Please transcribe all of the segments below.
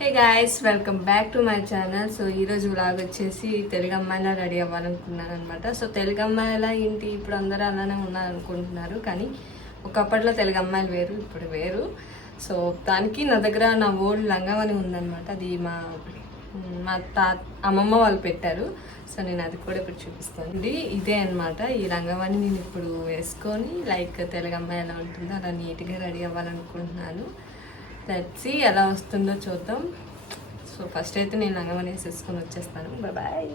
Hey guys, welcome back to my channel. So ఈరోజు vlog వచ్చేసి తెలుగు అమ్మాయిలా రెడీ అవ్వాలనుకున్నాను అనమాట. సో తెలుగు అమ్మాయిలా ఏంటి, ఇప్పుడు అందరూ అలానే ఉన్నారనుకుంటున్నారు, కానీ ఒకప్పట్లో తెలుగు అమ్మాయిలు వేరు, ఇప్పుడు వేరు. సో దానికి నా దగ్గర నా ఓల్డ్ లంగావని ఉందన్నమాట. అది మా మా అమ్మమ్మ వాళ్ళు పెట్టారు. సో నేను అది కూడా ఇప్పుడు చూపిస్తాను. ఇదే అనమాట. ఈ లంగావని నేను ఇప్పుడు వేసుకొని లైక్ తెలుగు అమ్మాయి ఎలా ఉంటుందో అలా నీట్గా రెడీ అవ్వాలనుకుంటున్నాను. తెచ్చి ఎలా వస్తుందో చూద్దాం. సో ఫస్ట్ అయితే నేను లంగావని వేసేసుకొని వచ్చేస్తాను. బాయ్.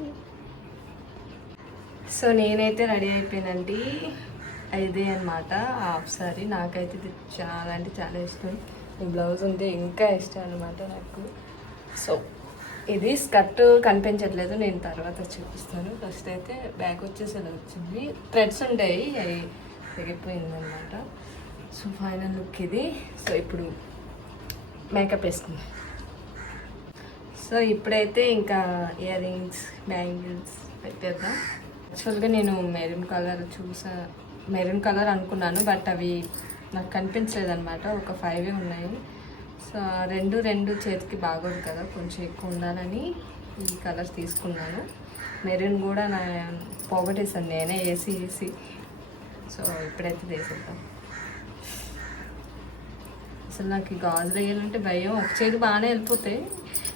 సో నేనైతే రెడీ అయిపోయానండి. ఇదే అనమాట హాఫ్ సారీ. నాకైతే ఇది చాలా అంటే చాలా ఇష్టం. ఈ బ్లౌజ్ ఉంటే ఇంకా ఇష్టం అనమాట నాకు. సో ఇది స్కర్ట్ కనిపించట్లేదు, నేను తర్వాత చూపిస్తాను. ఫస్ట్ అయితే బ్యాగ్ వచ్చేసి ఇలా వచ్చింది. థ్రెడ్స్ ఉంటాయి, అవి తెగిపోయిందనమాట. సో ఫైనల్ లుక్ ఇది. సో ఇప్పుడు మేకప్ వేసుకుందాం. సో ఇప్పుడైతే ఇంకా ఇయర్ రింగ్స్, బ్యాంగిల్స్ పెట్టేద్దాం. యాక్చువల్గా నేను మెరూన్ కలర్ అనుకున్నాను, బట్ అవి నాకు కనిపించలేదు అనమాట. ఒక 5 ఉన్నాయి. సో రెండు చేతికి బాగోదు కదా, కొంచెం ఎక్కువ ఉండాలని ఈ కలర్ తీసుకున్నాను. మెరూన్ కూడా నా పోగొట్టేసాను నేనే వేసి. సో ఇప్పుడైతే వేసేద్దాం. అసలు నాకు ఈ గాజులు వేయాలంటే భయం. ఒక చేతి బాగానే వెళ్ళిపోతాయి,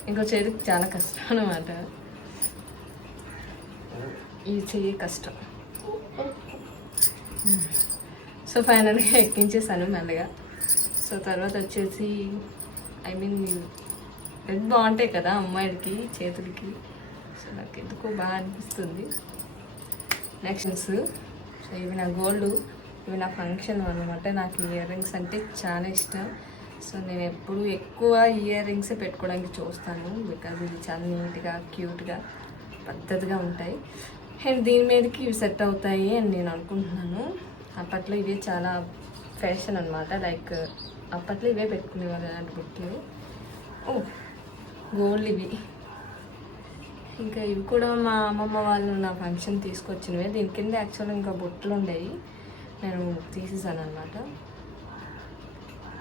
ఇంకో చేతికి చాలా కష్టం అనమాట. ఈ చెయ్యి కష్టం. సో ఫైనల్గా ఎక్కించేసాను మెల్లగా. సో తర్వాత వచ్చేసి రెడ్ బాగుంటాయి కదా అమ్మాయిలకి చేతులకి. సో నాకు ఎందుకో బాగా అనిపిస్తుంది. నెక్స్ట్ సో ఇవి నా గోల్డ్, ఇవి నా ఫంక్షన్ అనమాట. నాకు ఇయర్ రింగ్స్ అంటే చాలా ఇష్టం. సో నేను ఎప్పుడు ఎక్కువ ఇయర్ రింగ్సే పెట్టుకోవడానికి చూస్తాను, బికాజ్ ఇవి చాలా నీట్గా క్యూట్గా పద్ధతిగా ఉంటాయి. అండ్ దీని మీదకి ఇవి సెట్ అవుతాయి అని నేను అనుకుంటున్నాను. అప్పట్లో ఇవే చాలా ఫ్యాషన్ అనమాట. లైక్ అప్పట్లో ఇవే పెట్టుకునేవాళ్ళు అలాంటి బొట్లు. గోల్డ్ ఇవి. ఇంకా ఇవి కూడా మా అమ్మమ్మ వాళ్ళు నా ఫంక్షన్ తీసుకొచ్చినవే. దీని కింద యాక్చువల్గా ఇంకా బొట్లు ఉండేవి, నేను తీసేసాను అనమాట.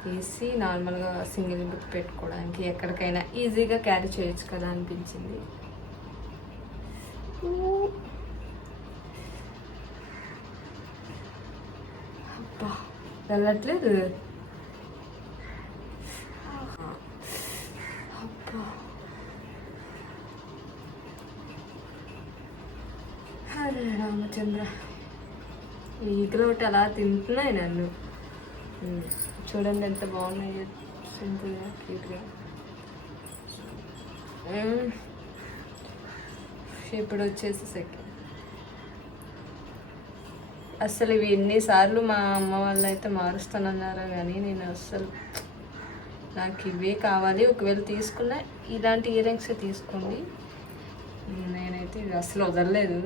తీసి నార్మల్గా సింగిల్ బుక్ పెట్టుకోవడానికి ఎక్కడికైనా ఈజీగా క్యారీ చేయొచ్చు కదా అనిపించింది. అబ్బా వెళ్ళట్లేదు. అబ్బా అరే రామచంద్ర, ఈగలు ఒకటి అలా తింటున్నాయి నన్ను. చూడండి ఎంత బాగున్నాయి, సింపుల్గా క్యూట్గా. ఇప్పుడు వచ్చేసి సెకండ్. అస్సలు ఇవి ఎన్నిసార్లు మా అమ్మ వాళ్ళు అయితే మారుస్తానన్నారా, కానీ నేను అస్సలు నాకు ఇవే కావాలి. ఒకవేళ తీసుకున్నా ఇలాంటి ఇయర్ రింగ్సే తీసుకోండి. నేనైతే ఇది అస్సలు వదలలేదు,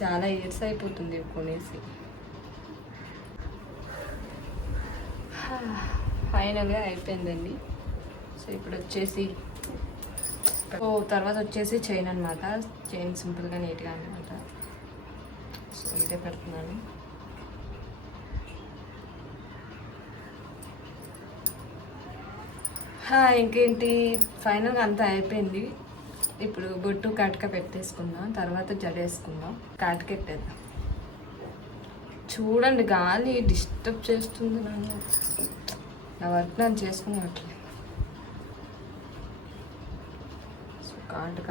చాలా ఇయర్స్ అయిపోతుంది కొనేసి. ఫైనల్గా అయిపోయిందండి. సో ఇప్పుడు వచ్చేసి తర్వాత వచ్చేసి చైన్ అనమాట. చైన్ సింపుల్గా నీట్గా అనమాట. సో ఇదే పెడుతున్నాను. ఇంకేంటి, ఫైనల్గా అంతా అయిపోయింది. ఇప్పుడు బొట్టు కాటుక పెట్టేసుకుందాం, తర్వాత జడేసుకుందాం. కాటుక పెట్టేద్దాం. చూడండి గాలి డిస్టర్బ్ చేస్తుంది నన్ను, నా వర్క్ నేను చేసుకున్నట్లే. సో కాటుక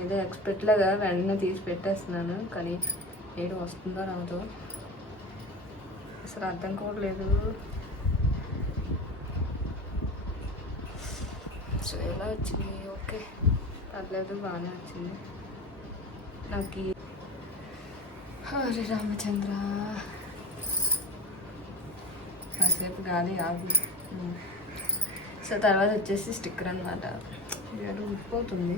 ఏదో ఎక్స్పెక్ట్లేదా వెంటనే తీసి పెట్టేస్తున్నాను, కానీ ఏదో వస్తుందో రాదో అసలు అర్థం కావట్లేదు. సో ఎలా వచ్చింది? ఓకే, పర్లేదు, బాగానే వచ్చింది నాకు. హరే రామచంద్ర, కాసేపు గాలి ఆగు. సో తర్వాత వచ్చేసి స్టిక్కర్ అనమాట. ఇది ఉడిపోతుంది.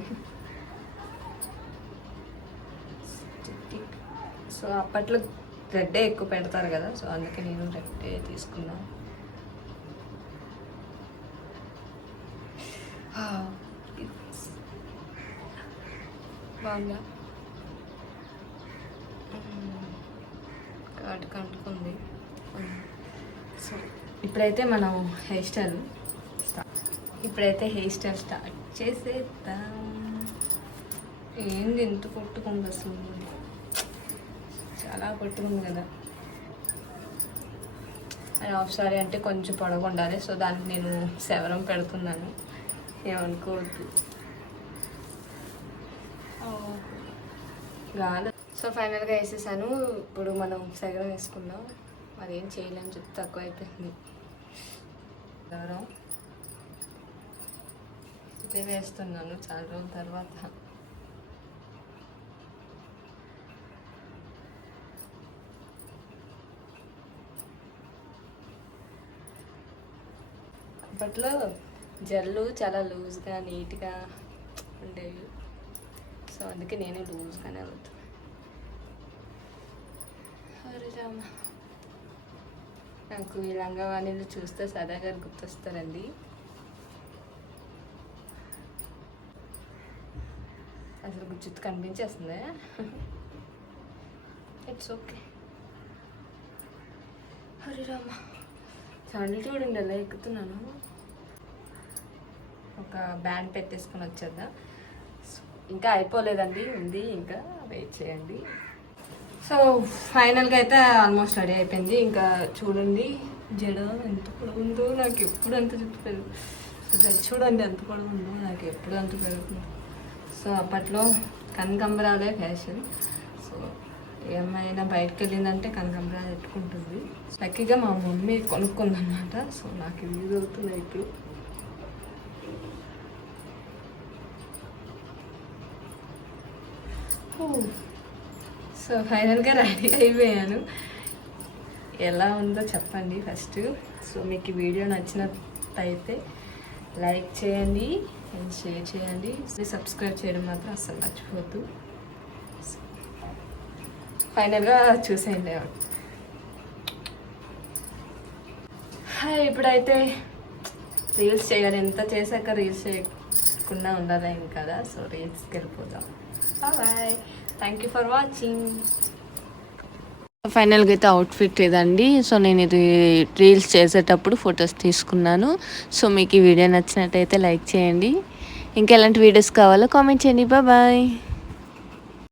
సో అప్పట్లో రెడ్డే ఎక్కువ పెడతారు కదా, సో అందుకే నేను రెడ్డే తీసుకున్నాను. బాగా కాటుక అంటుకుంది. సో ఇప్పుడైతే మనం హెయిర్ స్టైల్ స్టార్ట్ చేసేద్దాం. ఏంది ఎంత కొట్టుకుంది అసలు, చాలా కొట్టుకుంది కదా. అది హాఫ్ సారీ అంటే కొంచెం పొడవు ఉండాలి, సో దానికి నేను సెవరం పెడుతున్నాను, ఏమనుకోవద్దు. కాదు. సో ఫైనల్గా వేసేసాను. ఇప్పుడు మనం సెగరం వేసుకుందాం. అదేం చేయలేని చెప్పి తక్కువ అయిపోయింది. సెగరం ఇదే వేస్తున్నాను చాలా రోజుల తర్వాత. అప్పట్లో జల్లు చాలా లూజ్గా నీట్గా ఉండేవి, సో అందుకే నేను లూజ్గానే అవుతాను. అరే రామ, నాకు ఈ లంగావాణిలు చూస్తే సదా గారు గుర్తొస్తారండి. అసలు జుట్టు కనిపించేస్తుంది. It's okay. హరి రామ, సండి చూడండి ఎలా ఎక్కుతున్నాను. ఒక బ్యాండ్ పెట్టేసుకొని వచ్చేద్దాం. ఇంకా అయిపోలేదండి, ఉంది, ఇంకా వెయిట్ చేయండి. సో ఫైనల్గా అయితే ఆల్మోస్ట్ రెడీ అయిపోయింది. ఇంకా చూడండి జడ ఎంత పొడవు ఉందో, నాకు ఎప్పుడు అంత జుట్టు పెరుగు. చూడండి ఎంత పొడవు ఉందో, నాకు ఎప్పుడు అంత పెరుగుతుంది. సో అప్పట్లో కనకంబరాలే ఫ్యాషన్. సో ఏమైనా బయటకు వెళ్ళిందంటే కనకంబరాలు పెట్టుకుంటుంది. లక్కీగా మా మమ్మీ కొనుక్కుందన్నమాట. సో నాకు ఇది యూజ్ అవుతున్నాయి ఇప్పుడు. సో ఫైనల్గా రెడీ అయిపోయాను. ఎలా ఉందో చెప్పండి ఫస్ట్. సో మీకు ఈ వీడియో నచ్చినట్టయితే లైక్ చేయండి అండ్ షేర్ చేయండి. సబ్స్క్రైబ్ చేయడం మాత్రం అస్సలు మర్చిపోవద్దు. ఫైనల్గా చూసేయండి. ఇప్పుడైతే రీల్స్ చేయాలి. ఎంత చేశాక రీల్స్ చేయకుండా ఉండదా కదా. సో రీల్స్కి వెళ్ళిపోతాం. Bye, thank you for watching. ఫైనల్గా అయితే అవుట్ఫిట్ ఇదండి. సో నేను ఇది రీల్స్ చేసేటప్పుడు ఫొటోస్ తీసుకున్నాను. సో మీకు ఈ వీడియో నచ్చినట్టయితే లైక్ చేయండి. ఇంకా ఎలాంటి వీడియోస్ కావాలో కామెంట్ చేయండి. బాయ్.